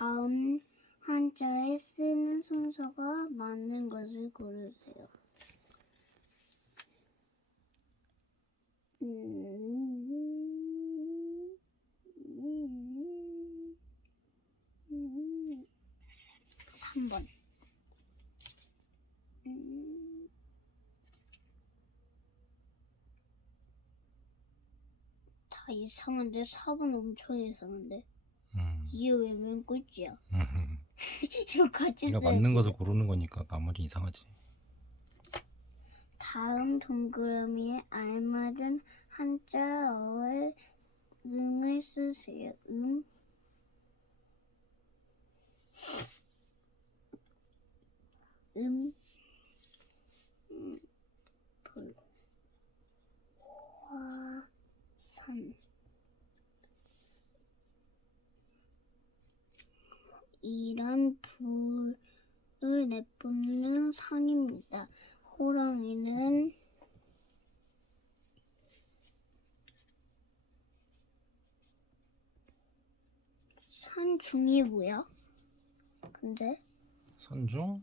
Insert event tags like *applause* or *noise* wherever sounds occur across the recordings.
다음 한자에 쓰는 순서가 맞는 것을 고르세요. 음, 음, 음, 3번. 음, 다 이상한데 4번 엄청 이상한데 음. 이게 왜 맨 꼴찌야? 음. *laughs* 이거 같이 그러니까 써야지. 맞는 것을 고르는 거니까 나머지 이상하지. 다음 동그라미에 알맞은 한자어의 음을 쓰세요. 음. 음. 음. 불. 화. 산. 이란 불을 내뿜는 산입니다. 호랑이는 산중이 뭐야? 근데 산중?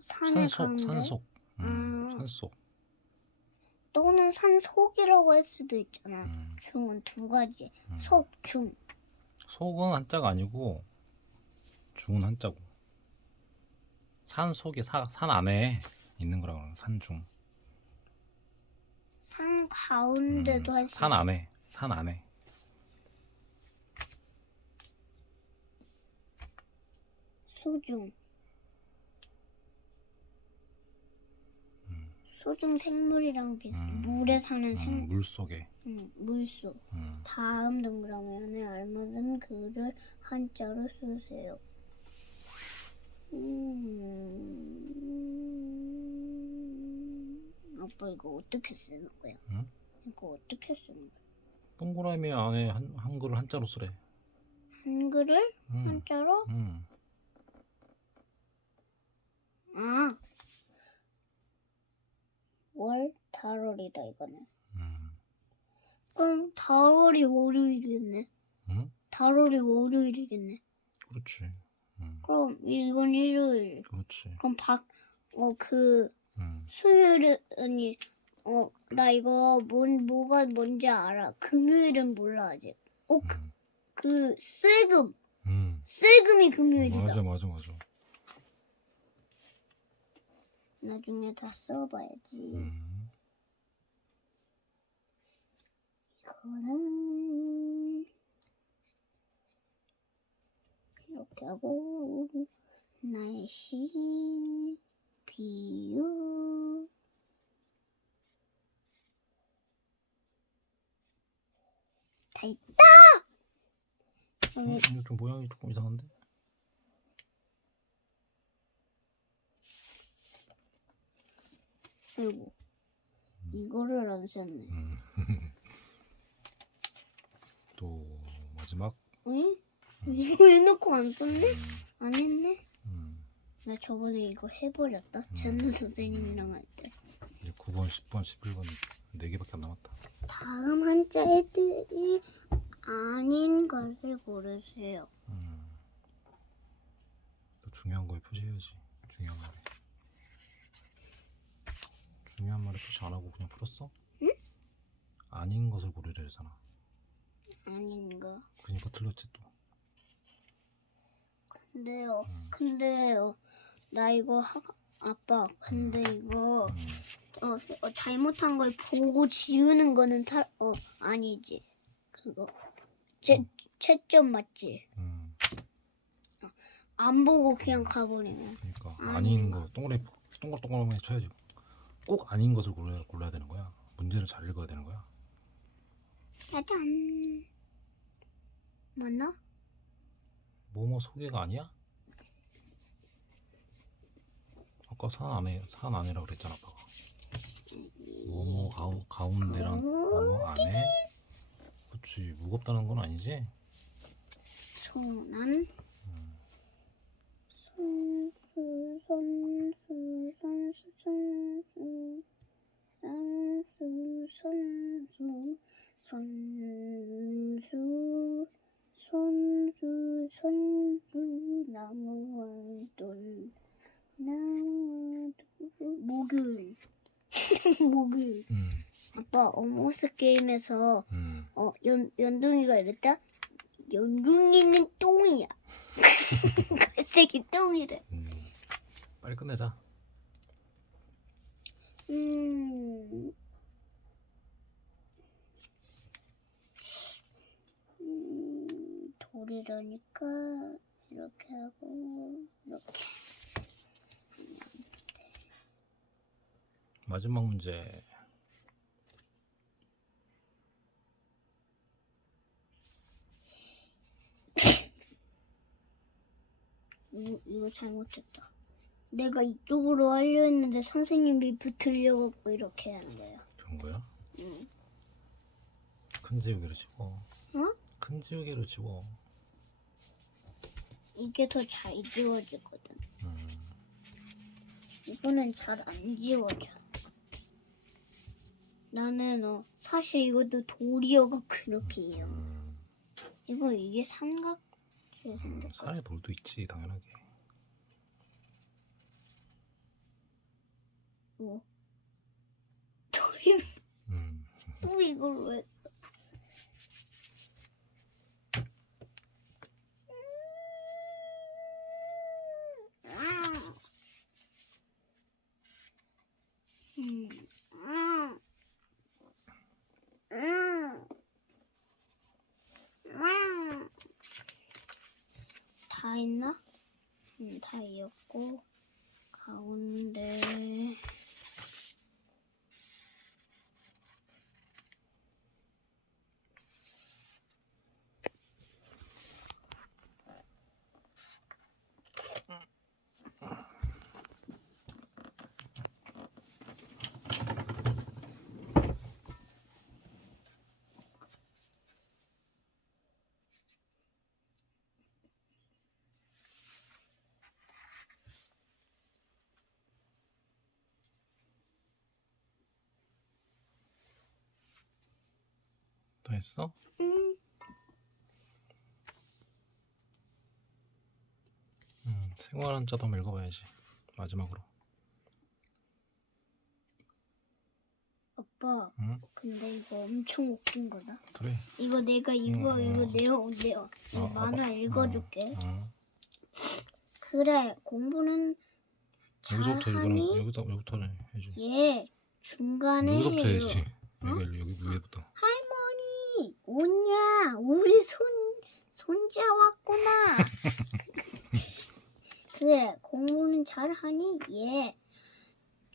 산의 산속, 산속. 음, 음. 산속. 또는 산속이라고 할 수도 있잖아. 음. 중은 두 가지. 음. 속, 중. 속은 한자가 아니고 중은 한자고. 산 속에 사, 산 안에 있는 거라고 그러는 산중. 산 가운데도 음, 할수 산. 안에, 산 안에. 소중. 음, 소중 생물이랑 비슷해. 음. 물에 사는 생, 음, 물 속에. 음, 물속. 음. 다음 동그라미에 알맞은 글을 한자로 쓰세요. 음... 아빠 이거 어떻게 쓰는 거야? 응? 이거 어떻게 쓰는 거야? 동그라미 안에 한, 한글을 한자로 쓰래. 한글을 음. 한자로? 음. 아, 월 달월이다 이거는. 음. 그럼 달월이 월요일이겠네. 음? 달월이 월요일이겠네. 그렇지. 음. 그럼 이건 일요일. 그렇지. 그럼 박, 어, 그, 음. 수요일은, 아니, 어, 나 이거 뭔, 뭐가 뭔지 알아. 금요일은 몰라, 아직. 어, 그, 음. 그, 쇠금. 음. 쇠금이 금요일이다. 맞아, 맞아, 맞아. 나중에 다 써봐야지. 음. 이거는, 하고, 날씨, 비유, 다 있다! 어, 여기 이거 좀 모양이 조금 이상한데? 아이고 이거를 안 썼네 음. *laughs* 또 마지막. 응? 이거 해놓고 안 썼네? 음. 안 했네? 음. 나 저번에 이거 해버렸다 음. 전우 선생님이랑 할 때 이제 9번, 10번, 11번 네 개밖에 안 남았다. 다음 한자 애들이 아닌 것을 고르세요 음. 또 중요한 거에 표시해야지. 중요한 말에. 중요한 말에 표시 안 하고 그냥 풀었어? 응? 아닌 것을 고르려 했잖아. 아닌 거 그러니까 틀렸지 또. 근데요 음. 근데요 나 이거 하, 아빠 근데 이거 음. 어, 어, 잘못한 걸 보고 지우는 거는 타, 어 아니지 그거 제 음. 채점 맞지 음. 안 보고 그냥 가버리면 그러니까 아닌 거 동그라미 동글동글하게 쳐야지. 꼭 아닌 것을 골라야, 골라야 되는 거야. 문제를 잘 읽어야 되는 거야. 짜잔 맞나? 뭐뭐 소개가 아니야? 아까 산 안에 산 안이라 그랬잖아 아빠가. 뭐뭐 가운 가운데랑 뭐뭐 안에. 그렇지 무겁다는 건 아니지? 손안 음. 손수 손수 손수 손수 손수 손수 손수 손수 나무와 돌 나무 목요일 목요일 *laughs* 음. 아빠 어몽어스 게임에서 음. 어 연, 연둥이가 이랬다? 연둥이는 똥이야. *laughs* 갈색이 똥이래. 음. 빨리 끝내자. 음. 음, 돌이라니까 이렇게 하고 이렇게. 마지막 문제. 이거, *laughs* 이거 잘못했다. 내가 이쪽으로 하려 했는데 선생님이 붙으려고 이렇게 한 거야. 그런 거야? 응. 큰 지우개로 지워. 어? 큰 지우개로 지워. 이게 더 잘 지워지거든. 음. 이거는 잘 안 지워져. 나는 어 사실 이것도 도리어가 그렇게 해요. 음. 이거 이게 삼각지 생겼. 산에 돌도 있지 당연하게. 뭐? *laughs* 도리 음. 또 이걸 왜? 음. 음. 음. 음. 다 했나? 이었고 가운데 다 했어? 음. 음. 생활 한자도 한번 읽어봐야지. 마지막으로. 오빠 응? 근데 이거 엄청 웃긴 거다. 그래. 이거 내가 이거 음, 이거 음. 내어 내어 이 어, 만화 아빠, 읽어줄게. 어. 그래 공부는 여기서부터 잘하니? 이거는 여기서 여기부터는 해야지. 예 중간에 여기서부터 해요. 해야지. 어? 여기 여기 위에부터. 할머니 오냐 우리 손 손자 왔구나. *laughs* 그래 공부는 잘하니 예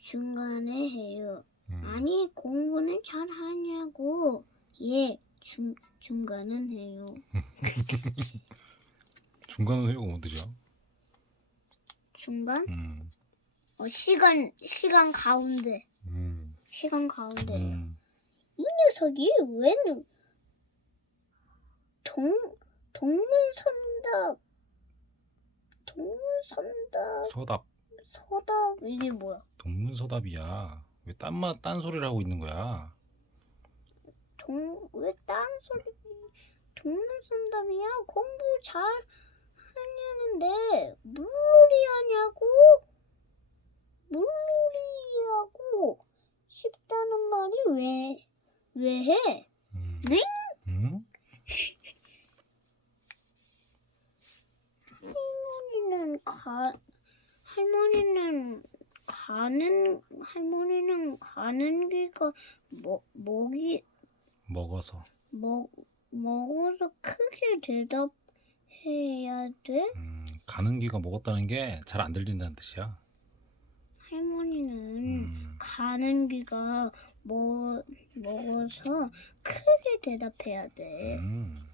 중간에 해요. 음. 아니 공부는 잘하냐고 예 중, 중간은 해요 *laughs* 중간은 해요가 뭔 뜻이야? 중간 음. 어 시간 시간 가운데 음. 시간 가운데 음. 이 녀석이 웬 동, 동문선답 동문선답 서답. 서답 이게 뭐야 동문서답이야. 왜 딴말 딴 소리를 하고 있는 거야? 동왜 딴소리 동문선답이야 공부 잘 하냐는데 물놀이 하냐고 물놀이 하고 싶다는 말이 왜 왜 해? 음. 네? 음? 할머니는 가 할머니는 가는 할머니는 가는 길가 먹 먹이 먹어서. 먹 먹어서 크게 대답해야 돼. 음. 가는 기가 먹었다는 게 잘 안 들린다는 뜻이야. 할머니는 음. 가는 귀가 먹 먹어서 크게 대답해야 돼. 음.